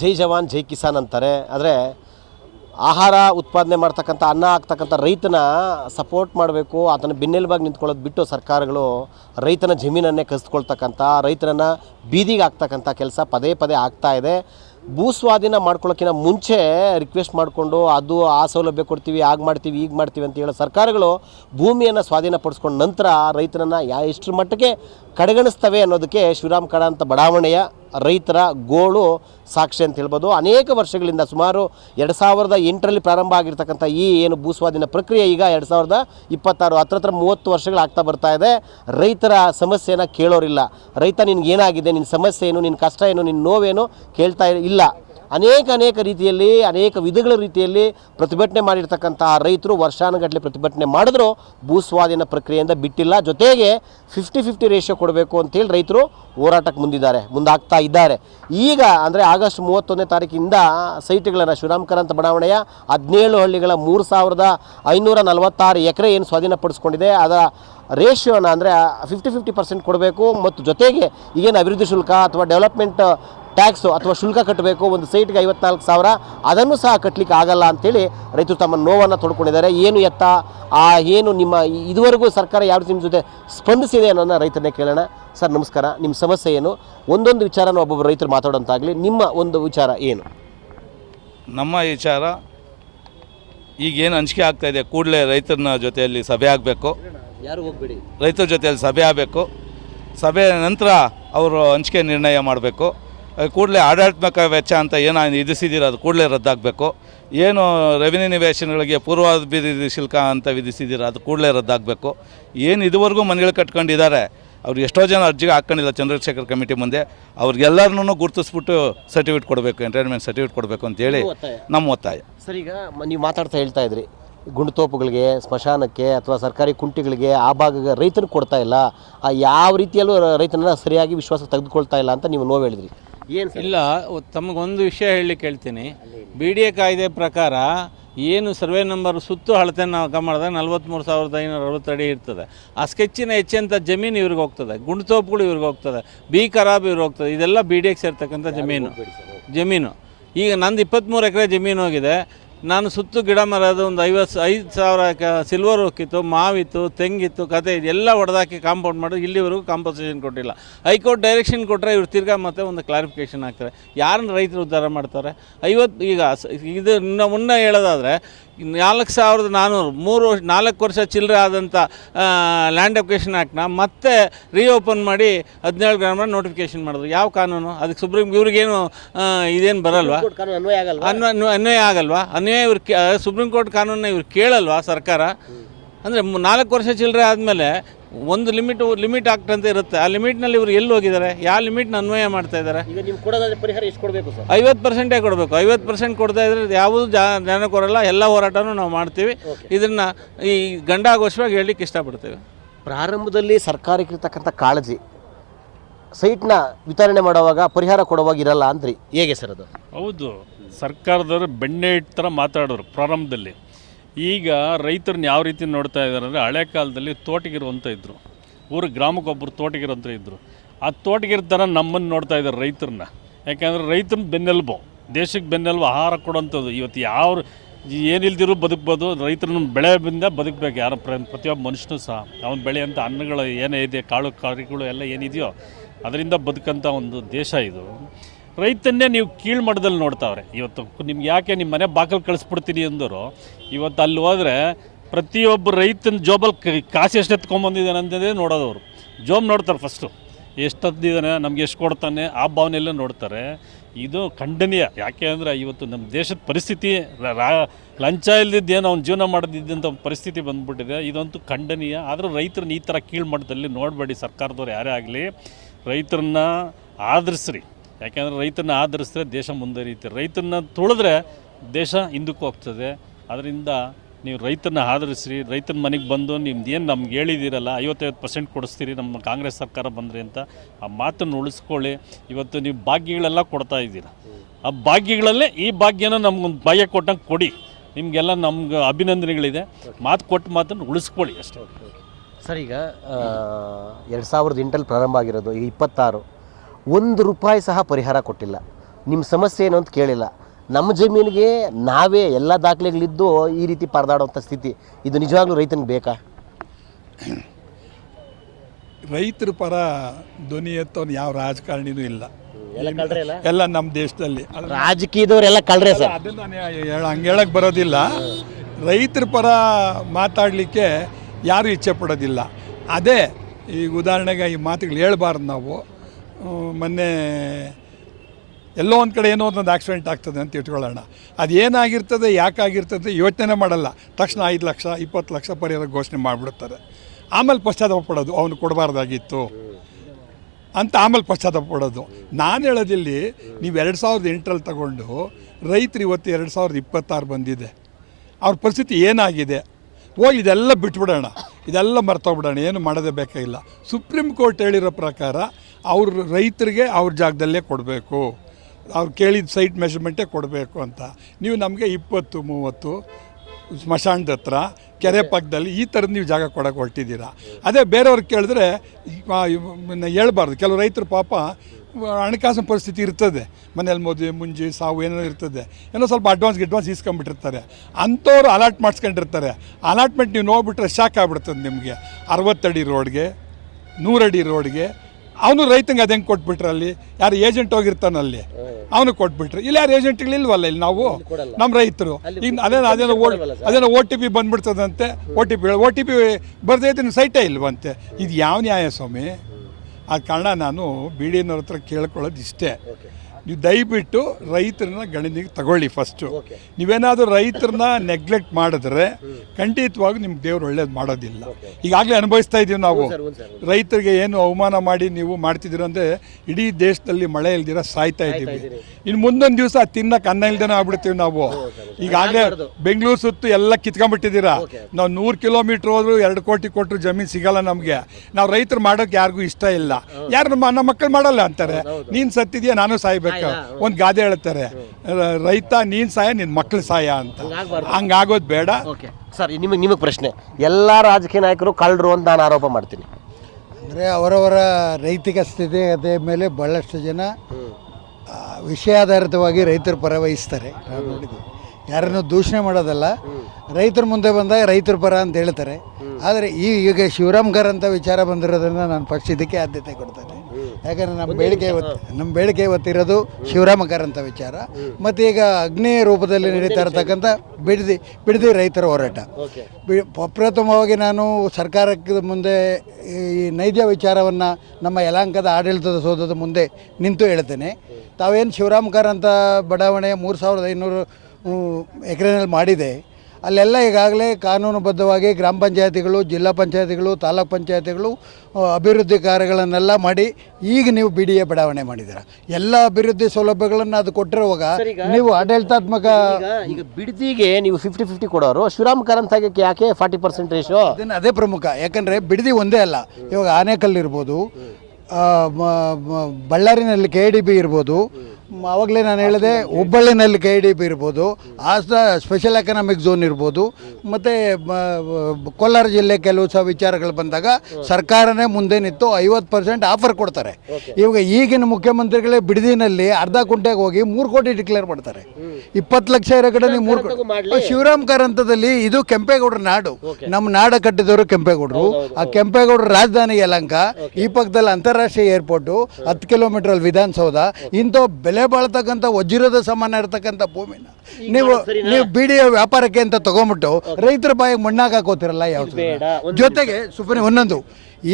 ಜೈ ಜವಾನ್ ಜೈ ಕಿಸಾನ್ ಅಂತಾರೆ. ಆದರೆ ಆಹಾರ ಉತ್ಪಾದನೆ ಮಾಡ್ತಕ್ಕಂಥ ಅನ್ನ ಆಗ್ತಕ್ಕಂಥ ರೈತನ ಸಪೋರ್ಟ್ ಮಾಡಬೇಕು, ಆತನ ಬೆನ್ನೆಲುಬಾಗಿ ನಿಂತ್ಕೊಳ್ಳೋದು ಬಿಟ್ಟು ಸರ್ಕಾರಗಳು ರೈತನ ಜಮೀನನ್ನೇ ಕಸಿದುಕೊಳ್ತಕ್ಕಂಥ, ರೈತನನ್ನು ಬೀದಿಗೆ ಹಾಕ್ತಕ್ಕಂಥ ಕೆಲಸ ಪದೇ ಪದೇ ಆಗ್ತಾ ಇದೆ. ಭೂ ಸ್ವಾಧೀನ ಮಾಡ್ಕೊಳ್ಳೋಕ್ಕಿಂತ ಮುಂಚೆ ರಿಕ್ವೆಸ್ಟ್ ಮಾಡಿಕೊಂಡು ಅದು ಆ ಸೌಲಭ್ಯ ಕೊಡ್ತೀವಿ, ಆಗ ಮಾಡ್ತೀವಿ, ಈಗ ಮಾಡ್ತೀವಿ ಅಂತ ಹೇಳೋ ಸರ್ಕಾರಗಳು ಭೂಮಿಯನ್ನು ಸ್ವಾಧೀನಪಡಿಸ್ಕೊಂಡ ನಂತರ ರೈತನನ್ನು ಎಷ್ಟರ ಮಟ್ಟಿಗೆ ಕಡೆಗಣಿಸ್ತವೆ ಅನ್ನೋದಕ್ಕೆ ಶಿವರಾಮ ಕಾರಂತ ಬಡಾವಣೆಯ ರೈತರ ಗೋಳು ಸಾಕ್ಷಿ ಅಂತ ಹೇಳ್ಬೋದು. ಅನೇಕ ವರ್ಷಗಳಿಂದ ಸುಮಾರು 2008ರಲ್ಲಿ ಪ್ರಾರಂಭ ಆಗಿರ್ತಕ್ಕಂಥ ಈ ಏನು ಭೂಸ್ವಾಧೀನ ಪ್ರಕ್ರಿಯೆ ಈಗ 2026 ಹತ್ರ 30 ವರ್ಷಗಳಾಗ್ತಾ ಬರ್ತಾ ಇದೆ. ರೈತರ ಸಮಸ್ಯೆನ ಕೇಳೋರಿಲ್ಲ. ರೈತ ನಿನಗೇನಾಗಿದೆ, ನಿನ್ನ ಸಮಸ್ಯೆ ಏನು, ನಿನ್ನ ಕಷ್ಟ ಏನು, ನಿನ್ನ ನೋವೇನು ಕೇಳ್ತಾ ಇಲ್ಲ. ಅನೇಕ ರೀತಿಯಲ್ಲಿ ಅನೇಕ ವಿಧಗಳ ರೀತಿಯಲ್ಲಿ ಪ್ರತಿಭಟನೆ ಮಾಡಿರ್ತಕ್ಕಂಥ ರೈತರು ವರ್ಷಾನುಗಟ್ಟಲೆ ಪ್ರತಿಭಟನೆ ಮಾಡಿದ್ರು ಭೂಸ್ವಾಧೀನ ಪ್ರಕ್ರಿಯೆಯಿಂದ ಬಿಟ್ಟಿಲ್ಲ. ಜೊತೆಗೆ 50-50 ರೇಷಿಯೋ ಕೊಡಬೇಕು ಅಂತೇಳಿ ರೈತರು ಹೋರಾಟಕ್ಕೆ ಮುಂದಾಗ್ತಾ ಇದ್ದಾರೆ. ಈಗ ಅಂದರೆ ಆಗಸ್ಟ್ 31ನೇ ತಾರೀಕಿಂದ ಸೈಟ್ಗಳನ್ನು ಶಿವರಾಮ ಕಾರಂತ ಬಡಾವಣೆಯ 17 ಹಳ್ಳಿಗಳ 3546 ಎಕರೆ ಏನು ಸ್ವಾಧೀನಪಡಿಸ್ಕೊಂಡಿದೆ ಅದರ ರೇಷಿಯೋನ ಅಂದರೆ 50-50% ಕೊಡಬೇಕು. ಮತ್ತು ಜೊತೆಗೆ ಈಗೇನು ಅಭಿವೃದ್ಧಿ ಶುಲ್ಕ ಅಥವಾ ಡೆವಲಪ್ಮೆಂಟ್ ಟ್ಯಾಕ್ಸು ಅಥವಾ ಶುಲ್ಕ ಕಟ್ಟಬೇಕು, ಒಂದು ಸೈಟ್ಗೆ 54,000 ಅದನ್ನು ಸಹ ಕಟ್ಟಲಿಕ್ಕೆ ಆಗಲ್ಲ ಅಂಥೇಳಿ ರೈತರು ತಮ್ಮ ನೋವನ್ನು ತೊಡ್ಕೊಂಡಿದ್ದಾರೆ. ಏನು ಎತ್ತ ಏನು ನಿಮ್ಮ ಇದುವರೆಗೂ ಸರ್ಕಾರ ಯಾವ ರೀತಿ ನಿಮ್ಮ ಜೊತೆ ಸ್ಪಂದಿಸಿದೆ ಅನ್ನೋದನ್ನ ರೈತರನ್ನೇ ಕೇಳೋಣ. ಸರ್ ನಮಸ್ಕಾರ, ನಿಮ್ಮ ಸಮಸ್ಯೆ ಏನು? ಒಂದೊಂದು ವಿಚಾರನ ಒಬ್ಬೊಬ್ಬರು ರೈತರು ಮಾತಾಡೋಂತಾಗಲಿ. ನಿಮ್ಮ ಒಂದು ವಿಚಾರ ಏನು? ನಮ್ಮ ವಿಚಾರ ಈಗೇನು ಹಂಚಿಕೆ ಆಗ್ತಾಯಿದೆ, ಕೂಡಲೇ ರೈತರನ್ನ ಜೊತೆಯಲ್ಲಿ ಸಭೆ ಆಗಬೇಕು. ಯಾರು ಹೋಗಬೇಡಿ, ರೈತರ ಜೊತೆಯಲ್ಲಿ ಸಭೆ ಆಗಬೇಕು. ಸಭೆ ನಂತರ ಅವರು ಹಂಚಿಕೆ ನಿರ್ಣಯ ಮಾಡಬೇಕು. ಕೂಡಲೇ ಆಡಳಿತಾತ್ಮಕ ವೆಚ್ಚ ಅಂತ ಏನು ವಿಧಿಸಿದ್ದೀರ ಅದು ಕೂಡಲೇ ರದ್ದಾಗಬೇಕು. ಏನು ರೆವಿನ್ಯೂ ನಿವೇಶನಗಳಿಗೆ ಪೂರ್ವಾಭಿವೃದ್ಧಿ ಶುಲ್ಕ ಅಂತ ವಿಧಿಸಿದ್ದೀರ ಅದು ಕೂಡಲೇ ರದ್ದಾಗಬೇಕು. ಏನು ಇದುವರೆಗೂ ಮನೆಗಳು ಕಟ್ಕೊಂಡಿದ್ದಾರೆ, ಅವ್ರು ಎಷ್ಟೋ ಜನ ಅರ್ಜಿಗೆ ಹಾಕ್ಕೊಂಡಿಲ್ಲ ಚಂದ್ರಶೇಖರ್ ಕಮಿಟಿ ಮುಂದೆ, ಅವ್ರಿಗೆಲ್ಲರನ್ನೂ ಗುರುತಿಸ್ಬಿಟ್ಟು ಸರ್ಟಿಫಿಕೇಟ್ ಕೊಡಬೇಕು, ಎಂಟರ್ಟೈನ್ಮೆಂಟ್ ಸರ್ಟಿಫಿಕೇಟ್ ಕೊಡಬೇಕು ಅಂತೇಳಿ ನಮ್ಮ ಒತ್ತಾಯ. ಸರ್, ಈಗ ನೀವು ಹೇಳ್ತಾ ಇದ್ರಿ ಗುಂಡುತೋಪುಗಳಿಗೆ, ಸ್ಮಶಾನಕ್ಕೆ ಅಥವಾ ಸರ್ಕಾರಿ ಕುಂಟಿಗಳಿಗೆ ಆ ಭಾಗ ರೈತರು ಕೊಡ್ತಾ ಇಲ್ಲ, ಯಾವ ರೀತಿಯಲ್ಲೂ ರೈತನನ್ನು ಸರಿಯಾಗಿ ವಿಶ್ವಾಸ ತೆಗೆದುಕೊಳ್ತಾ ಇಲ್ಲ ಅಂತ ನೀವು ನೋವು ಹೇಳಿದ್ರಿ. ಏನು ಇಲ್ಲ, ತಮಗೊಂದು ವಿಷಯ ಹೇಳಲಿಕ್ಕೆ ಹೇಳ್ತೀನಿ. ಬಿ ಡಿ ಎ ಕಾಯ್ದೆ ಪ್ರಕಾರ ಏನು ಸರ್ವೆ ನಂಬರ್ ಸುತ್ತು ಅಳತೆ ನಾವು ಮಾಡಿದಾಗ 43,560 ಅಡಿ ಇರ್ತದೆ. ಆ ಸ್ಕೆಚ್ಚಿನ ಹೆಚ್ಚಂತ ಜಮೀನು ಇವ್ರಿಗೆ ಹೋಗ್ತದೆ, ಗುಂಡುತೋಪುಗಳು ಇವ್ರಿಗೆ ಹೋಗ್ತದೆ, ಬಿ ಖರಾಬ್ ಇವ್ರಿಗೆ ಹೋಗ್ತದೆ. ಇದೆಲ್ಲ ಬಿ ಡಿ ಎಗೆ ಸೇರ್ತಕ್ಕಂಥ ಜಮೀನು. ಈಗ ನಂದು 23 ಎಕರೆ ಜಮೀನು ಹೋಗಿದೆ. ನಾನು ಸುತ್ತು ಗಿಡ ಮರದ ಒಂದು 55,000 ಸಿಲ್ವರ್ ಹೋಗಿತ್ತು, ಮಾವಿತ್ತು, ತೆಂಗಿತ್ತು, ಕತೆ ಇದೆಲ್ಲ ಹೊಡೆದಾಕಿ ಕಾಂಪೌಂಡ್ ಮಾಡಿ ಇಲ್ಲಿವರೆಗೂ ಕಾಂಪನ್ಸೇಷನ್ ಕೊಟ್ಟಿಲ್ಲ. ಹೈಕೋರ್ಟ್ ಡೈರೆಕ್ಷನ್ ಕೊಟ್ಟರೆ ಇವ್ರು ತಿರ್ಗಾ ಮತ್ತೆ ಒಂದು ಕ್ಲಾರಿಫಿಕೇಷನ್ ಆಗ್ತಾರೆ. ಯಾರನ್ನ ರೈತರು ಉದ್ಧಾರ ಮಾಡ್ತಾರೆ? ಈಗ ಇದು ಮುನ್ನ ಹೇಳೋದಾದರೆ 4,400 4 ವರ್ಷ ಚಿಲ್ಲರೆ ಆದಂಥ ಲ್ಯಾಂಡ್ ಅಪ್ಲಿಕೇಶನ್ ಆ್ಯಕ್ಟ್ನ ಮತ್ತೆ ರೀಓಪನ್ ಮಾಡಿ 17 ಗ್ರಾಮ ನೋಟಿಫಿಕೇಷನ್ ಮಾಡಿದ್ರು. ಯಾವ ಕಾನೂನು? ಅದಕ್ಕೆ ಇವ್ರಿಗೇನು ಇದೇನು ಬರಲ್ವಾ? ಅನ್ವಯ ಆಗಲ್ವಾ? ಇವ್ರು ಸುಪ್ರೀಂ ಕೋರ್ಟ್ ಕಾನೂನನ್ನ ಇವ್ರು ಕೇಳಲ್ವಾ ಸರ್ಕಾರ? ಅಂದರೆ 4 ವರ್ಷ ಚಿಲ್ಲರೆ ಆದಮೇಲೆ ಒಂದು ಲಿಮಿಟ್ ಆಕ್ಟ್ ಅಂತ ಇರುತ್ತೆ. ಆ ಲಿಮಿಟ್ನಲ್ಲಿ ಇವರು ಎಲ್ಲಿ ಹೋಗಿದ್ದಾರೆ? ಯಾವ ಲಿಮಿಟ್ನ ಅನ್ವಯ ಮಾಡ್ತಾ ಇದ್ದಾರೆ? ಈಗ ನೀವು ಕೊಡೋದಾದ್ರೆ ಪರಿಹಾರ ಎಷ್ಟು ಕೊಡಬೇಕು ಸರ್? 50% ಕೊಡಬೇಕು. 50% ಕೊಡ್ತಾ ಇದ್ರೆ ಯಾವುದು ಜನ ಕೊಡಲ್ಲ. ಎಲ್ಲ ಹೋರಾಟನೂ ನಾವು ಮಾಡ್ತೀವಿ. ಇದನ್ನು ಈ ಗಂಡಾಘೋಷವಾಗಿ ಹೇಳಲಿಕ್ಕೆ ಇಷ್ಟಪಡ್ತೇವೆ. ಪ್ರಾರಂಭದಲ್ಲಿ ಸರ್ಕಾರಕ್ಕಿರ್ತಕ್ಕಂಥ ಕಾಳಜಿ ಸೈಟ್ನ ವಿತರಣೆ ಮಾಡುವಾಗ ಪರಿಹಾರ ಕೊಡುವಾಗ ಇರಲ್ಲ ಅಂದ್ರಿ, ಹೇಗೆ ಸರ್ ಅದು? ಹೌದು, ಸರ್ಕಾರದವರು ಬೆಣ್ಣೆ ಇಟ್ಟು ಥರ ಮಾತಾಡೋರು ಪ್ರಾರಂಭದಲ್ಲಿ. ಈಗ ರೈತರನ್ನ ಯಾವ ರೀತಿ ನೋಡ್ತಾ ಇದ್ದಾರೆ ಅಂದರೆ, ಹಳೆ ಕಾಲದಲ್ಲಿ ತೋಟಗಿರುವಂಥ ಇದ್ದರು, ಗ್ರಾಮಕ್ಕೊಬ್ಬರು ತೋಟಗಿರಂತ ಇದ್ದರು. ಆ ತೋಟಗಿರ ಥರ ನಮ್ಮನ್ನು ನೋಡ್ತಾ ಇದ್ದಾರೆ ರೈತರನ್ನ. ಯಾಕೆಂದರೆ ರೈತನ ಬೆನ್ನೆಲುಬು, ದೇಶಕ್ಕೆ ಬೆನ್ನೆಲುಬು, ಆಹಾರ ಕೊಡೋಂಥದ್ದು. ಇವತ್ತು ಏನಿಲ್ದಿರೂ ಬದುಕ್ಬೋದು. ರೈತರನ್ನ ಬೆಳೆಯಿಂದ ಬದುಕಬೇಕು ಯಾರು ಪ್ರತಿಯೊಬ್ಬ ಮನುಷ್ಯನೂ ಸಹ. ಅವನು ಬೆಳೆಯೋಂಥ ಅನ್ನಗಳು ಏನೇ ಇದೆ, ಕಾಳುಗಳು ಎಲ್ಲ ಏನಿದೆಯೋ ಅದರಿಂದ ಬದುಕಂಥ ಒಂದು ದೇಶ ಇದು. ರೈತನ್ನೇ ನೀವು ಕೀಳು ಮಟ್ಟದಲ್ಲಿ ನೋಡ್ತಾವ್ರೆ. ಇವತ್ತು ನಿಮ್ಗೆ ಯಾಕೆ ನಿಮ್ಮ ಮನೆ ಬಾಕಲು ಕಳಿಸ್ಬಿಡ್ತೀನಿ ಅಂದರು, ಇವತ್ತು ಅಲ್ಲಿ ಹೋದರೆ ಪ್ರತಿಯೊಬ್ಬ ರೈತನ ಜೋಬಲ್ಲಿ ಕಾಸು ಎಷ್ಟು ಎತ್ಕೊಂಬಂದಿದ್ದಾನೆ ಅಂತಂದೇ ನೋಡೋದು. ಅವರು ಜೋಬ್ ನೋಡ್ತಾರೆ ಫಸ್ಟು, ಎಷ್ಟು ತಂದಿದ್ದಾನೆ, ನಮ್ಗೆ ಎಷ್ಟು ಕೊಡ್ತಾನೆ, ಆ ಭಾವನೆಯೆಲ್ಲ ನೋಡ್ತಾರೆ. ಇದು ಖಂಡನೀಯ. ಯಾಕೆ ಅಂದರೆ ಇವತ್ತು ನಮ್ಮ ದೇಶದ ಪರಿಸ್ಥಿತಿ ಲಂಚ ಇಲ್ದಿದ್ದೇನು ಅವ್ನು ಜೀವನ ಮಾಡೋದಿದ್ದಂಥ ಪರಿಸ್ಥಿತಿ ಬಂದುಬಿಟ್ಟಿದೆ. ಇದಂತೂ ಖಂಡನೀಯ. ಆದರೂ ರೈತರನ್ನ ಈ ಥರ ಕೀಳು ಮಟ್ಟದಲ್ಲಿ ನೋಡಬೇಡಿ. ಸರ್ಕಾರದವ್ರು ಯಾರೇ ಆಗಲಿ ರೈತರನ್ನ ಆದರಿಸ್ರಿ. ಯಾಕೆಂದರೆ ರೈತನ ಆಧರಿಸಿದ್ರೆ ದೇಶ ಮುಂದುವರಿಯುತ್ತೆ. ರೈತನ ತುಳಿದ್ರೆ ದೇಶ ಹಿಂದಕ್ಕೆ ಹೋಗ್ತದೆ. ಅದರಿಂದ ನೀವು ರೈತನ ಆಧರಿಸ್ರಿ. ರೈತನ ಮನೆಗೆ ಬಂದು ನಿಮ್ದು ಏನು ನಮ್ಗೆ ಹೇಳಿದ್ದೀರಲ್ಲ 55% ಕೊಡಿಸ್ತೀರಿ ನಮ್ಮ ಕಾಂಗ್ರೆಸ್ ಸರ್ಕಾರ ಬಂದ್ರಿ ಅಂತ, ಆ ಮಾತನ್ನು ಉಳಿಸ್ಕೊಳ್ಳಿ. ಇವತ್ತು ನೀವು ಭಾಗ್ಯಗಳೆಲ್ಲ ಕೊಡ್ತಾ ಇದ್ದೀರ. ಆ ಭಾಗ್ಯಗಳಲ್ಲೇ ಈ ಭಾಗ್ಯನ ನಮ್ಗೊಂದು ಭಾಗ್ಯ ಕೊಟ್ಟಂಗೆ ಕೊಡಿ. ನಿಮಗೆಲ್ಲ ನಮ್ಗೆ ಅಭಿನಂದನೆಗಳಿದೆ. ಮಾತು ಕೊಟ್ಟು ಮಾತನ್ನು ಉಳಿಸ್ಕೊಳ್ಳಿ ಅಷ್ಟೇ. ಸರ್, ಈಗ 2008ರಲ್ಲಿ ಪ್ರಾರಂಭ ಆಗಿರೋದು, ಈಗ 26 1 ರೂಪಾಯಿ ಸಹ ಪರಿಹಾರ ಕೊಟ್ಟಿಲ್ಲ. ನಿಮ್ಮ ಸಮಸ್ಯೆ ಏನು ಅಂತ ಕೇಳಿಲ್ಲ. ನಮ್ಮ ಜಮೀನಿಗೆ ನಾವೇ ಎಲ್ಲ ದಾಖಲೆಗಳಿದ್ದು ಈ ರೀತಿ ಪರದಾಡುವಂಥ ಸ್ಥಿತಿ, ಇದು ನಿಜವಾಗ್ಲೂ ರೈತನಿಗೆ ಬೇಕಾ? ರೈತರ ಪರ ಧ್ವನಿ ಎತ್ತೋನು ಯಾವ ರಾಜಕಾರಣಿನೂ ಇಲ್ಲ, ಎಲ್ಲ ನಮ್ಮ ದೇಶದಲ್ಲಿ. ರಾಜಕೀಯದವರೆಲ್ಲ ಕಳ್ರೆ ಸರ್. ಅದನ್ನು ನಾನು ಹಂಗೆ ಹೇಳಕ್ಕೆ ಬರೋದಿಲ್ಲ. ರೈತರ ಪರ ಮಾತಾಡಲಿಕ್ಕೆ ಯಾರೂ ಇಚ್ಛೆ ಪಡೋದಿಲ್ಲ. ಅದೇ ಈಗ ಉದಾಹರಣೆಗೆ ಈ ಮಾತುಗಳು ಹೇಳ್ಬಾರ್ದು ನಾವು. ಮೊನ್ನೆ ಎಲ್ಲೋ ಒಂದು ಕಡೆ ಏನೋ ಒಂದು ಆಕ್ಸಿಡೆಂಟ್ ಆಗ್ತದೆ ಅಂತ ಇಟ್ಕೊಳ್ಳೋಣ, ಅದು ಏನಾಗಿರ್ತದೆ ಯಾಕಾಗಿರ್ತದೆ ಯೋಚನೆ ಮಾಡಲ್ಲ, ತಕ್ಷಣ 5 ಲಕ್ಷ 20 ಲಕ್ಷ ಪರಿಹಾರ ಘೋಷಣೆ ಮಾಡಿಬಿಡ್ತಾರೆ. ಆಮೇಲೆ ಪಶ್ಚಾತ್ತಾಪ ಪಡೋದು, ಅವನು ಕೊಡಬಾರ್ದಾಗಿತ್ತು ಅಂತ ಆಮೇಲೆ ಪಶ್ಚಾತ್ತಾಪ ಪಡೋದು. ನಾನು ಹೇಳೋದಿಲ್ಲಿ, ನೀವು 2008ರಲ್ಲಿ ತಗೊಂಡು ರೈತರು ಇವತ್ತು 2026 ಬಂದಿದೆ, ಅವ್ರ ಪರಿಸ್ಥಿತಿ ಏನಾಗಿದೆ ಹೋಗಿ ಇದೆಲ್ಲ ಬಿಟ್ಬಿಡೋಣ, ಇದೆಲ್ಲ ಮರ್ತೋಗ್ಬಿಡೋಣ, ಏನು ಮಾಡೋದೇ ಬೇಕಾಗಿಲ್ಲ. ಸುಪ್ರೀಂ ಕೋರ್ಟ್ ಹೇಳಿರೋ ಪ್ರಕಾರ ಅವ್ರ ರೈತರಿಗೆ ಅವ್ರ ಜಾಗದಲ್ಲೇ ಕೊಡಬೇಕು, ಅವ್ರು ಕೇಳಿದ ಸೈಟ್ ಮೆಷರ್ಮೆಂಟೇ ಕೊಡಬೇಕು ಅಂತ. ನೀವು ನಮಗೆ 20-30 ಸ್ಮಶಾನದ ಹತ್ರ ಕೆರೆ ಪಕ್ಕದಲ್ಲಿ ಈ ಥರದ್ದು ನೀವು ಜಾಗ ಕೊಡೋಕೆ ಹೊರಟಿದ್ದೀರಾ. ಅದೇ ಬೇರೆಯವ್ರಿಗೆ ಕೇಳಿದ್ರೆ ಹೇಳ್ಬಾರ್ದು. ಕೆಲವು ರೈತರು ಪಾಪ ಹಣಕಾಸಿನ ಪರಿಸ್ಥಿತಿ ಇರ್ತದೆ, ಮನೇಲಿ ಮದುವೆ ಮುಂಜಿ ಸಾವು ಏನೋ ಇರ್ತದೆ, ಏನೋ ಸ್ವಲ್ಪ ಅಡ್ವಾನ್ಸ್ ಇಸ್ಕೊಂಡ್ಬಿಟ್ಟಿರ್ತಾರೆ, ಅಂಥವ್ರು ಅಲಾಟ್ ಮಾಡಿಸ್ಕೊಂಡಿರ್ತಾರೆ. ಅಲಾಟ್ಮೆಂಟ್ ನೀವು ನೋಡ್ಬಿಟ್ರೆ ಶಾಕ್ ಆಗ್ಬಿಡ್ತದೆ ನಿಮಗೆ. 60 ಅಡಿ ರೋಡ್ಗೆ 100 ಅಡಿ ರೋಡ್ಗೆ ಅವನು ರೈತಂಗೆ ಅದು ಹೆಂಗೆ ಕೊಟ್ಬಿಟ್ರೆ, ಅಲ್ಲಿ ಯಾರು ಏಜೆಂಟ್ ಹೋಗಿರ್ತಾನಲ್ಲಿ ಅವನು ಕೊಟ್ಬಿಟ್ರೆ, ಇಲ್ಲಿ ಯಾರು ಏಜೆಂಟ್ಗಳಿಲ್ವಲ್ಲ ಇಲ್ಲಿ ನಾವು ನಮ್ಮ ರೈತರು. ಈಗ ಅದೇನೋ OTP ಬಂದ್ಬಿಡ್ತದಂತೆ, OTP ಬರ್ದೇ ಇದ್ದೀನಿ ಸೈಟೇ ಇಲ್ವಂತೆ. ಇದು ಯಾವ ನ್ಯಾಯ ಸ್ವಾಮಿ? ಆ ಕಾರಣ ನಾನು BDNವ್ರ ಹತ್ರ ಕೇಳ್ಕೊಳ್ಳೋದು ಇಷ್ಟೇ, ನೀವು ದಯವಿಟ್ಟು ರೈತರನ್ನ ಗಣನೆಗೆ ತಗೊಳ್ಳಿ. ಫಸ್ಟು ನೀವೇನಾದರೂ ರೈತರನ್ನ ನೆಗ್ಲೆಕ್ಟ್ ಮಾಡಿದ್ರೆ ಖಂಡಿತವಾಗೂ ನಿಮ್ಗೆ ದೇವ್ರು ಒಳ್ಳೇದು ಮಾಡೋದಿಲ್ಲ. ಈಗಾಗಲೇ ಅನುಭವಿಸ್ತಾ ಇದ್ದೀವಿ ನಾವು. ರೈತರಿಗೆ ಏನು ಅವಮಾನ ಮಾಡಿ ನೀವು ಮಾಡ್ತಿದ್ದೀರ ಅಂದರೆ ಇಡೀ ದೇಶದಲ್ಲಿ ಮಳೆ ಇಲ್ದಿರ ಸಾಯ್ತಾ ಇದ್ದೀವಿ. ಇನ್ನು ಮುಂದೊಂದು ದಿವಸ ತಿನ್ನಕ್ಕೆ ಅನ್ನ ಇಲ್ದೇನೋ ಆಗ್ಬಿಡ್ತೀವಿ ನಾವು. ಈಗಾಗಲೇ ಬೆಂಗಳೂರು ಸುತ್ತು ಎಲ್ಲ ಕಿತ್ಕೊಂಡ್ಬಿಟ್ಟಿದ್ದೀರಾ. ನಾವು 100 ಕಿಲೋಮೀಟ್ರ್ ಹೋದ್ರು 2 ಕೋಟಿ ಕೊಟ್ಟರು ಜಮೀನು ಸಿಗಲ್ಲ ನಮಗೆ. ನಾವು ರೈತರು ಮಾಡೋಕ್ಕೆ ಯಾರಿಗೂ ಇಷ್ಟ ಇಲ್ಲ. ಯಾರು ನಮ್ಮ ಮಕ್ಕಳು ಮಾಡಲ್ಲ ಅಂತಾರೆ, ನೀನು ಸತ್ತಿದ್ಯಾ ನಾನು ಸಾಯ್ಬೇಕು. ಒಂದು ಗಾದೆ ಹೇಳ್ತಾರೆ, ರೈತ ನೀನು ಸಾಯ ನಿನ್ನ ಮಕ್ಕಳು ಸಾಯ ಅಂತ. ಹಂಗಾಗೋದು ಬೇಡ ಸರ್. ನಿಮಗೆ ಪ್ರಶ್ನೆ, ಎಲ್ಲ ರಾಜಕೀಯ ನಾಯಕರು ಕಳ್ಳರು ಅಂತ ನಾನು ಆರೋಪ ಮಾಡ್ತೀನಿ. ಅಂದರೆ ಅವರವರ ನೈತಿಕ ಸ್ಥಿತಿಗತಿ ಮೇಲೆ ಭಾಳಷ್ಟು ಜನ ವಿಷಯಾಧಾರಿತವಾಗಿ ರೈತರ ಪರ ವಹಿಸ್ತಾರೆ. ನಾವು ನೋಡಿದ್ದೀವಿ, ಯಾರನ್ನು ದೂಷಣೆ ಮಾಡೋದಲ್ಲ, ರೈತರ ಮುಂದೆ ಬಂದಾಗ ರೈತರ ಪರ ಅಂತ ಹೇಳ್ತಾರೆ. ಆದರೆ ಈಗ ಶಿವರಾಮ್ ಕಾರಂತ ವಿಚಾರ ಬಂದಿರೋದ್ರಿಂದ ನಾನು ಫಸ್ಟ್ ಇದಕ್ಕೆ ಆದ್ಯತೆ ಕೊಡ್ತೇನೆ. ಯಾಕಂದರೆ ನಮ್ಮ ಬೇಡಿಕೆ ಇವತ್ತಿರೋದು ಶಿವರಾಮ ಕಾರಂತ ವಿಚಾರ, ಮತ್ತು ಈಗ ಅಗ್ನಿ ರೂಪದಲ್ಲಿ ನಡೀತಾ ಇರತಕ್ಕಂಥ ಬಿಡದಿ ರೈತರ ಹೋರಾಟ. ಪ್ರಪ್ರಥಮವಾಗಿ ನಾನು ಸರ್ಕಾರಕ್ಕೆ ಮುಂದೆ ಈ ನೈಜ ವಿಚಾರವನ್ನು ನಮ್ಮ ಯಲಹಂಕದ ಆಡಳಿತದ ಸೌಧದ ಮುಂದೆ ನಿಂತು ಹೇಳ್ತೇನೆ. ತಾವೇನು ಶಿವರಾಮ ಕಾರಂತ ಬಡಾವಣೆ 3500 ಎಕರೆನಲ್ಲಿ ಮಾಡಿದೆ, ಅಲ್ಲೆಲ್ಲ ಈಗಾಗಲೇ ಕಾನೂನುಬದ್ಧವಾಗಿ ಗ್ರಾಮ ಪಂಚಾಯತಿಗಳು, ಜಿಲ್ಲಾ ಪಂಚಾಯತಿಗಳು, ತಾಲೂಕ್ ಪಂಚಾಯತಿಗಳು ಅಭಿವೃದ್ಧಿ ಕಾರ್ಯಗಳನ್ನೆಲ್ಲ ಮಾಡಿ ಈಗ ನೀವು BDA ಬಡಾವಣೆ ಮಾಡಿದ್ದೀರ. ಎಲ್ಲ ಅಭಿವೃದ್ಧಿ ಸೌಲಭ್ಯಗಳನ್ನು ಅದು ಕೊಟ್ಟಿರುವಾಗ ನೀವು ಆಡಳಿತಾತ್ಮಕ ಈಗ ಬಿಡದಿಗೆ ನೀವು 50-50 ಕೊಡೋರು, ಶಿವರಾಮ್ ಕಾರಂತ ಯಾಕೆ 40% ರೇಷೋ? ಅದೇ ಪ್ರಮುಖ. ಯಾಕಂದರೆ ಬಿಡದಿ ಒಂದೇ ಅಲ್ಲ, ಇವಾಗ ಆನೇಕಲ್ ಇರ್ಬೋದು, ಬಳ್ಳಾರಿನಲ್ಲಿ KDB ಇರ್ಬೋದು, ಆವಾಗಲೇ ನಾನು ಹೇಳಿದೆ ಹುಬ್ಬಳ್ಳಿನಲ್ಲಿ KDB ಇರ್ಬೋದು, ಸ್ಪೆಷಲ್ ಎಕನಾಮಿಕ್ ಝೋನ್ ಇರ್ಬೋದು, ಮತ್ತು ಕೋಲಾರ ಜಿಲ್ಲೆ ಕೆಲವು ವಿಚಾರಗಳು ಬಂದಾಗ ಸರ್ಕಾರನೇ ಮುಂದೆ ನಿಂತು 50% ಆಫರ್ ಕೊಡ್ತಾರೆ. ಇವಾಗ ಈಗಿನ ಮುಖ್ಯಮಂತ್ರಿಗಳೇ ಬಿಡದಿನಲ್ಲಿ ಅರ್ಧ ಕುಂಟೆಗೆ ಹೋಗಿ 3 ಕೋಟಿ ಡಿಕ್ಲೇರ್ ಮಾಡ್ತಾರೆ. 20 ಲಕ್ಷ ಇರೋ ಕಡೆ ನೀವು 3 ಕೋಟಿ. ಶಿವರಾಮ್ ಕಾರಂತದಲ್ಲಿ ಇದು ಕೆಂಪೇಗೌಡರ ನಾಡು, ನಮ್ಮ ನಾಡ ಕಟ್ಟಿದವರು ಕೆಂಪೇಗೌಡರು. ಆ ಕೆಂಪೇಗೌಡರ ರಾಜಧಾನಿ ಯಲಹಂಕ, ಈ ಪಕ್ಕದಲ್ಲಿ ಅಂತಾರಾಷ್ಟ್ರೀಯ ಏರ್ಪೋರ್ಟು, 10 ಕಿಲೋಮೀಟ್ರಲ್ಲಿ ವಿಧಾನಸೌಧ, ಇಂಥ ಬೆಲೆ ಬಾಳ್ತಕ್ಕಂಥ ವಜ್ರದ ಸಮಾನ ಇರತಕ್ಕಂಥ ಭೂಮಿನ ನೀವು BDA ವ್ಯಾಪಾರಕ್ಕೆ ಅಂತ ತಗೊಂಬಿಟ್ಟು ರೈತರ ಬಾಯಿಗೆ ಮಣ್ಣಾಗ ಹಾಕೋತಿರಲ್ಲ. ಯಾವ ಜೊತೆಗೆ ಒಂದೊಂದು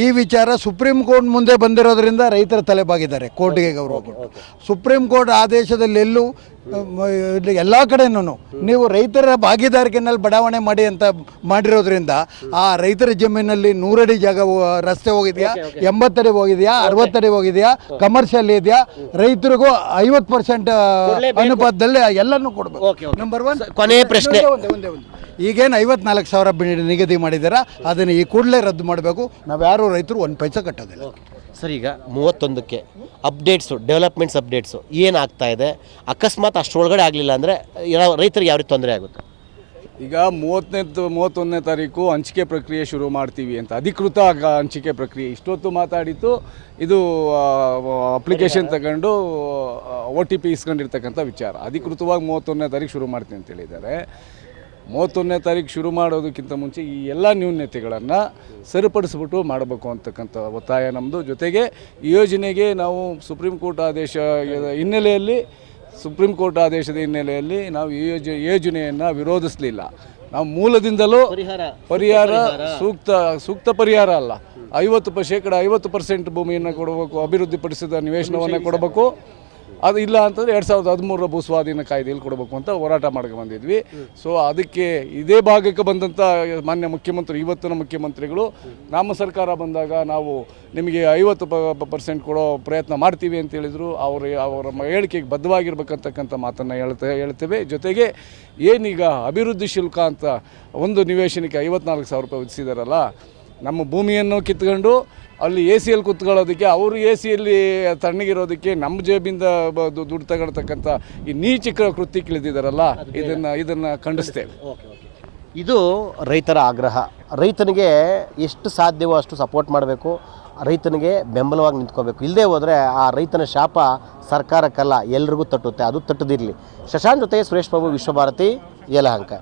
ಈ ವಿಚಾರ ಸುಪ್ರೀಂ ಕೋರ್ಟ್ ಮುಂದೆ ಬಂದಿರೋದ್ರಿಂದ ರೈತರ ತಲೆ ಬಾಗಿದ್ದಾರೆ, ಕೋರ್ಟ್ಗೆ ಗೌರವ ಕೊಟ್ಟು. ಸುಪ್ರೀಂ ಕೋರ್ಟ್ ಆದೇಶದಲ್ಲಿ ಎಲ್ಲೂ ಎಲ್ಲ ಕಡೆನೂ ನೀವು ರೈತರ ಭಾಗಿದಾರಿಕೆನಲ್ಲಿ ಬಡಾವಣೆ ಮಾಡಿ ಅಂತ ಮಾಡಿರೋದ್ರಿಂದ ಆ ರೈತರ ಜಮೀನಲ್ಲಿ 100 ಅಡಿ ಜಾಗ ರಸ್ತೆ ಹೋಗಿದೆಯಾ, 80 ಅಡಿ ಹೋಗಿದೆಯಾ, 60 ಅಡಿ ಹೋಗಿದೆಯಾ, ಕಮರ್ಷಿಯಲ್ ಇದೆಯಾ, ರೈತರಿಗೂ 50% ಅನುಪಾತದಲ್ಲಿ ಎಲ್ಲನೂ ಕೊಡಬೇಕು. ನಂಬರ್ 1. ಕೊನೆಯ ಪ್ರಶ್ನೆ, ಈಗೇನು 54,000 ನಿಗದಿ ಮಾಡಿದಾರ, ಅದನ್ನು ಈ ಕೂಡಲೇ ರದ್ದು ಮಾಡಬೇಕು. ನಾವ್ಯಾರು ರೈತರು 1 ಪೈಸೆ ಕಟ್ಟೋದಿಲ್ಲ. ಸರ್, ಈಗ 31ಕ್ಕೆ ಡೆವಲಪ್ಮೆಂಟ್ಸ್ ಅಪ್ಡೇಟ್ಸು ಏನಾಗ್ತಾ ಇದೆ? ಅಕಸ್ಮಾತ್ ಅಷ್ಟರೊಳಗಡೆ ಆಗಲಿಲ್ಲ ಅಂದರೆ ರೈತರಿಗೆ ಯಾವ ರೀತಿ ತೊಂದರೆ ಆಗುತ್ತೆ? ಈಗ 31ನೇ ತಾರೀಕು ಹಂಚಿಕೆ ಪ್ರಕ್ರಿಯೆ ಶುರು ಮಾಡ್ತೀವಿ ಅಂತ ಅಧಿಕೃತ ಹಂಚಿಕೆ ಪ್ರಕ್ರಿಯೆ ಇಷ್ಟೊತ್ತು ಮಾತಾಡಿತ್ತು. ಇದು ಅಪ್ಲಿಕೇಶನ್ ತಗೊಂಡು OTP ಇಸ್ಕೊಂಡಿರ್ತಕ್ಕಂಥ ವಿಚಾರ. ಅಧಿಕೃತವಾಗಿ 31ನೇ ತಾರೀಕು ಶುರು ಮಾಡ್ತೀನಿ ಅಂತ ಹೇಳಿದ್ದಾರೆ. 31ನೇ ತಾರೀಕು ಶುರು ಮಾಡೋದಕ್ಕಿಂತ ಮುಂಚೆ ಈ ಎಲ್ಲ ನ್ಯೂನತೆಗಳನ್ನು ಸರಿಪಡಿಸ್ಬಿಟ್ಟು ಮಾಡಬೇಕು ಅಂತಕ್ಕಂಥ ಒತ್ತಾಯ ನಮ್ಮದು. ಜೊತೆಗೆ ಈ ಯೋಜನೆಗೆ ನಾವು ಸುಪ್ರೀಂ ಕೋರ್ಟ್ ಆದೇಶದ ಹಿನ್ನೆಲೆಯಲ್ಲಿ ನಾವು ಈ ಯೋಜನೆಯನ್ನು ವಿರೋಧಿಸಲಿಲ್ಲ. ನಾವು ಮೂಲದಿಂದಲೂ ಪರಿಹಾರ ಸೂಕ್ತ ಪರಿಹಾರ ಅಲ್ಲ, 50% ಭೂಮಿಯನ್ನು ಕೊಡಬೇಕು, ಅಭಿವೃದ್ಧಿಪಡಿಸಿದ ನಿವೇಶನವನ್ನು ಕೊಡಬೇಕು. ಅದು ಇಲ್ಲ ಅಂತಂದರೆ 2013 ಭೂಸ್ವಾಧೀನ ಕಾಯ್ದೆಯಲ್ಲಿ ಕೊಡಬೇಕು ಅಂತ ಹೋರಾಟ ಮಾಡ್ಕೊಂಡು ಬಂದಿದ್ವಿ. ಸೊ ಅದಕ್ಕೆ ಇದೇ ಭಾಗಕ್ಕೆ ಬಂದಂಥ ಮಾನ್ಯ ಮುಖ್ಯಮಂತ್ರಿ, ಇವತ್ತಿನ ಮುಖ್ಯಮಂತ್ರಿಗಳು ನಮ್ಮ ಸರ್ಕಾರ ಬಂದಾಗ ನಾವು ನಿಮಗೆ 50% ಕೊಡೋ ಪ್ರಯತ್ನ ಮಾಡ್ತೀವಿ ಅಂತ ಹೇಳಿದರು. ಅವರ ಹೇಳಿಕೆಗೆ ಬದ್ಧವಾಗಿರ್ಬೇಕಂತಕ್ಕಂಥ ಮಾತನ್ನು ಹೇಳ್ತೇವೆ. ಜೊತೆಗೆ ಏನೀಗ ಅಭಿವೃದ್ಧಿ ಶುಲ್ಕ ಅಂತ ಒಂದು ನಿವೇಶನಕ್ಕೆ 54,000 ರೂಪಾಯಿ ವಿಧಿಸಿದಾರಲ್ಲ, ನಮ್ಮ ಭೂಮಿಯನ್ನು ಕಿತ್ಕೊಂಡು ಅಲ್ಲಿ ACಯಲ್ಲಿ ಕೂತ್ಕೊಳ್ಳೋದಕ್ಕೆ, ಅವರು ACಯಲ್ಲಿ ತಣ್ಣಗಿರೋದಕ್ಕೆ ನಮ್ಮ ಜೇಬಿಂದ ದುಡ್ಡು ತಗೊಳ್ತಕ್ಕಂಥ ಈ ನೀಚಿಕ ಕೃತ್ಯಕ್ಕೆ ಇಳಿದಿದ್ದಾರಲ್ಲ, ಇದನ್ನು ಖಂಡಿಸ್ತೇವೆ. ಇದು ರೈತರ ಆಗ್ರಹ. ರೈತನಿಗೆ ಎಷ್ಟು ಸಾಧ್ಯವೋ ಅಷ್ಟು ಸಪೋರ್ಟ್ ಮಾಡಬೇಕು, ರೈತನಿಗೆ ಬೆಂಬಲವಾಗಿ ನಿಂತ್ಕೋಬೇಕು. ಇಲ್ಲದೆ ಹೋದರೆ ಆ ರೈತನ ಶಾಪ ಸರ್ಕಾರಕ್ಕಲ್ಲ ಎಲ್ರಿಗೂ ತಟ್ಟುತ್ತೆ. ಅದು ತಟ್ಟದಿರಲಿ. ಶಶಾಂಕ್ ಜೊತೆ ಸುರೇಶ್ ಬಾಬು, ವಿಶ್ವಭಾರತಿ, ಯಲಹಂಕ.